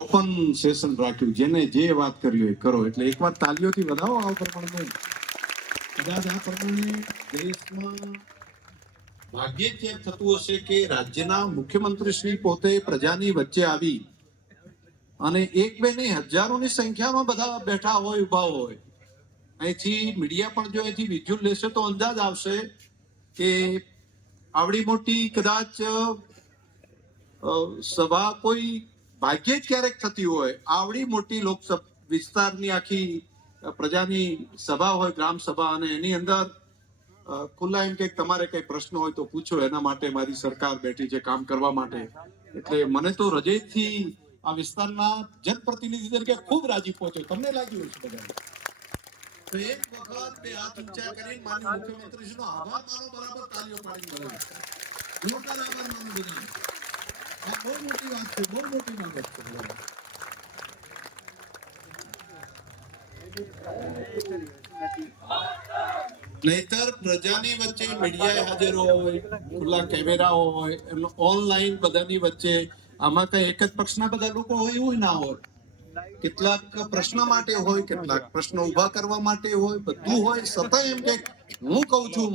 Open session રાખ્યું. જેને જે વાત કરી હોય કરો. એટલે એકવાર તાલીઓથી વધાવો આ પ્રમાણે. કદાચ આ પ્રમાણે દેશમાં ભાગ્યે જ એમ થતું હશે કે રાજ્યના મુખ્યમંત્રી શ્રી પોતે પ્રજાની વચ્ચે આવી અને એક બે નહીં હજારોની સંખ્યામાં બધા બેઠા હોય ઊભા હોય. અહીંથી મીડિયા પણ જો અહીંથી વિઝ્યુઅલ લેશે તો અંદાજ આવશે કે આવડી મોટી કદાચ સભા કોઈ ભાગ્યે જ ક્યારેક થતી હોય, આવડી મોટી લોકસભા વિસ્તારની આખી પ્રજાની સભા હોય, ગ્રામ સભા, અને એની અંદર ખુલ્લા એમ કે તમારે કઈ પ્રશ્ન હોય તો પૂછો, એના માટે મારી સરકાર બેઠી છે કામ કરવા માટે. એટલે મને તો હૃદયથી આ વિસ્તારના જનપ્રતિનિધિ તરીકે ખૂબ રાજીપો છે તમને લાગ્યું છે બધાને? એક વખત બે હાથ ઊંચા કરીને માનનીય મુખ્યમંત્રીશ્રીનો આભાર માનો, બરાબર તાલીઓ પાડીને બોલાવો જોરદાર આભાર માનો બધાને. આ બહુ મોટી વાત છે બહુ મોટી બાબત છે નહીતર પ્રજાની વચ્ચે મીડિયા હાજર હોય, ખુલ્લા કેમેરા હોય, એમનો ઓનલાઈન બધાની વચ્ચે, આમાં કઈ એક જ પક્ષના બધા લોકો હોય એવું ના હોય. કેટલાક પ્રશ્ન માટે હોય, કેટલાક પ્રશ્નો ઊભા કરવા માટે હોય, બધું હોય, છતાં એમ કે હું કહું છું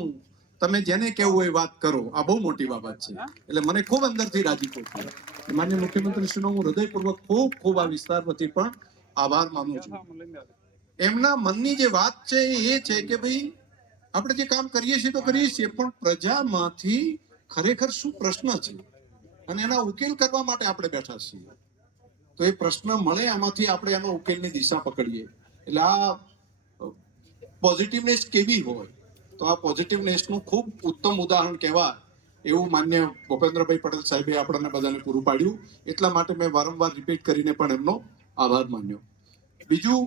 તમે જેને કેવું હોય વાત કરો. આ બહુ મોટી બાબત છે. એટલે મને ખૂબ અંદરથી રાજીપો છે. માન્ય મુખ્યમંત્રીશ્રીનો હું હૃદયપૂર્વક ખૂબ ખૂબ આ વિસ્તાર વતી પણ આભાર માનું છું. એમના મનની જે વાત છે એ છે કે ભાઈ, આપણે જે કામ કરીએ છીએ તો કરીએ છીએ, પણ પ્રજામાંથી ખરેખર શું પ્રશ્ન છે? અને એના ઉકેલ કરવા માટે આપણે બેઠા છીએ. તો એ પ્રશ્ન મળે આમાંથી આપણે એનો ઉકેલની દિશા પકડીએ. એટલે આ પોઝિટિવનેસ કેવી હોય? તો આ પોઝિટિવનેસનું ખૂબ ઉત્તમ ઉદાહરણ કહેવાય એવું માન્ય ભૂપેન્દ્રભાઈ પટેલ સાહેબે આપણને બધાને પૂરું પાડ્યું. એટલા માટે મેં વારંવાર રિપીટ કરીને પણ એમનો આભાર માન્યો. બીજું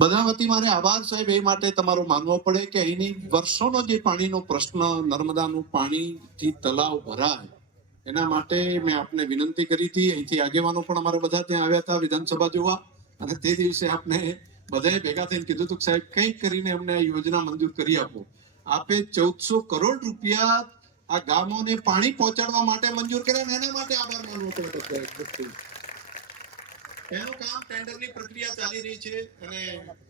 બધા વતી મારે આભાર સાહેબ એ માટે તમારો માનવો પડે કે અહીંની વર્ષોનો જે પાણીનો પ્રશ્ન, નર્મદાનું પાણીથી તલાવ ભરાય, એના માટે મેં આપને વિનંતી કરી હતી. અહીંથી આગેવાનો પણ અમારે બધા ત્યાં આવ્યા હતા વિધાનસભા જોવા. અને તે દિવસે આપને બધાએ ભેગા થઈને કીધું હતું સાહેબ કંઈક કરીને અમને આ યોજના મંજૂર કરી આપો. આપે ચૌદસો કરોડ રૂપિયા આ ગામોને પાણી પહોંચાડવા માટે મંજૂર કર્યા ને એના માટે આભાર માનવો પડે એનું કામ ટેન્ડરની પ્રક્રિયા ચાલી રહી છે અને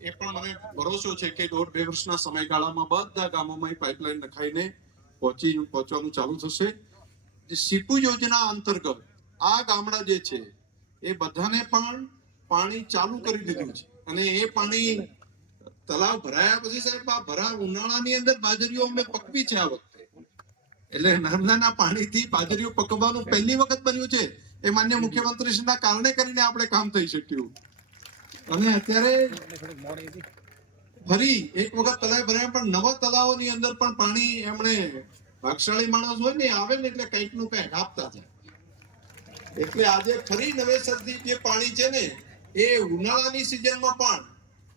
એ પણ મને ભરોસો છે કે દોઢ બે વર્ષના સમયગાળામાં બધા ગામોમાં પાઇપલાઇન નખાઈને પહોંચી પહોંચવાનું ચાલુ થશે. સીપુ યોજના અંતર્ગત આ ગામડા જે છે, એ બધાને પણ પાણી ચાલુ કરી દીધું છે. અને એ પાણી તલાવ ભરાયા પછી સાહેબ, આ ભરા ઉનાળાની અંદર બાજરીઓ અમે પકવી છે આ વખતે. એટલે નર્મદાના પાણીથી બાજરીઓ પકવવાનું પહેલી વખત બન્યું છે. એ માન્ય મુખ્યમંત્રીશ્રીના કારણે કરીને આપણે કામ થઈ શક્યું. અને અત્યારે ફરી એક વખત તલાવ ભરાયા, પણ નવા તલાવોની અંદર પણ પાણી એમણે ભાગશાળી માણસ હોય ને આવે ને એટલે કંઈકનું કંઈક આપતા છે એટલે આજે ફરી નવેસરથી જે પાણી છે ને એ ઉનાળાની સિઝનમાં પણ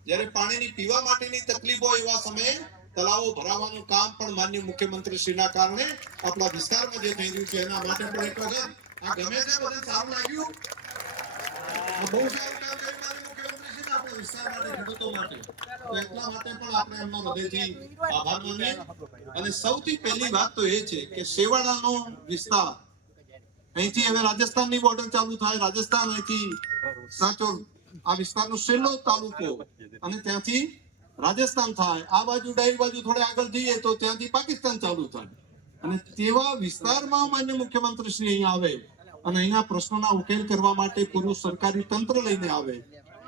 જ્યારે પાણીની પીવા માટેની તકલીફ હોય એવા સમયે તળાવો ભરાવાનું કામ પણ માન્ય મુખ્યમંત્રી શ્રીના કારણે આપણા વિસ્તારમાં જે થઈ રહ્યું છે, એના માટે પણ એક વખત આ ગમે છે બધે સારું લાગ્યું. બહુ સારું કામ કર્યું માન્ય મુખ્યમંત્રીશ્રીને આપણા વિસ્તાર માટે, ખેડૂતો માટે. તો એટલા માટે પણ આપણે એમના હૃદયથી આભાર માનીએ. અને સૌથી પહેલી વાત તો એ છે કે શેવાળાનો વિસ્તાર અહીંથી હવે રાજસ્થાનની બોર્ડર ચાલુ થાય. રાજસ્થાન અહીંથી સાચો આ વિસ્તારનો છેલ્લો તાલુકો. અને ત્યાંથી રાજસ્થાન થાય. આ બાજુ ડાઈ બાજુ થોડે આગળ જઈએ તો ત્યાંથી પાકિસ્તાન ચાલુ થાય. અને તેવા વિસ્તારમાં માન્ય મુખ્યમંત્રી શ્રી અહીંયા આવે. અને અહીંયા પ્રશ્નોના ઉકેલ કરવા માટે પૂરું સરકારી તંત્ર લઈને આવે.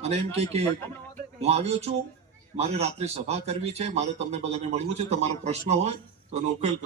અને એમ કે હું આવ્યો છું. મારે રાત્રે સભા કરવી છે. મારે તમને બધાને મળવું છે. તમારો પ્રશ્ન હોય તો એનો ઉકેલ